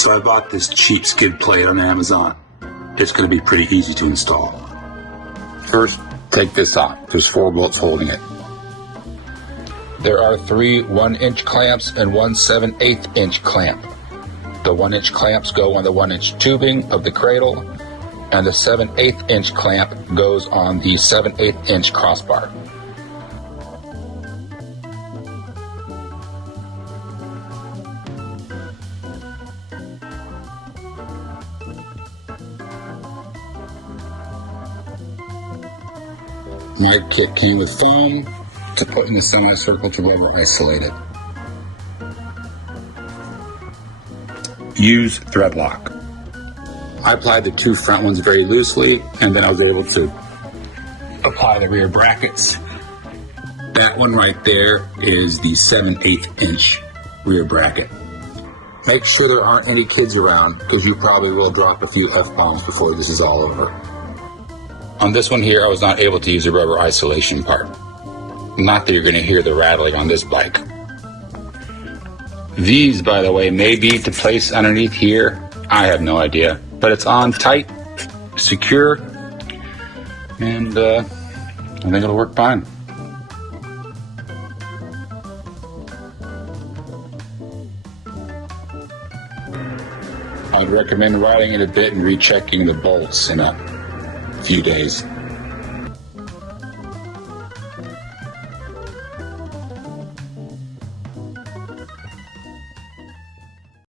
So I bought this cheap skid plate on Amazon. It's going to be pretty easy to install. First, take this off. There's 4 bolts holding it. There are 3 1-inch clamps and 1 7/8 inch clamp. The 1-inch clamps go on the 1-inch tubing of the cradle, and the 7/8 inch clamp goes on the 7/8 inch crossbar. My kit came with foam to put in the semicircle to rubber isolate it. Use thread lock. I applied the 2 front ones very loosely, and then I was able to apply the rear brackets. That one right there is the 7/8 inch rear bracket. Make sure there aren't any kids around, because you probably will drop a few F-bombs before this is all over. On this one here, I was not able to use the rubber isolation part. Not that you're going to hear the rattling on this bike. These, by the way, may be to place underneath here. I have no idea. But it's on tight, secure, and I think it'll work fine. I'd recommend riding it a bit and rechecking the bolts in a few days.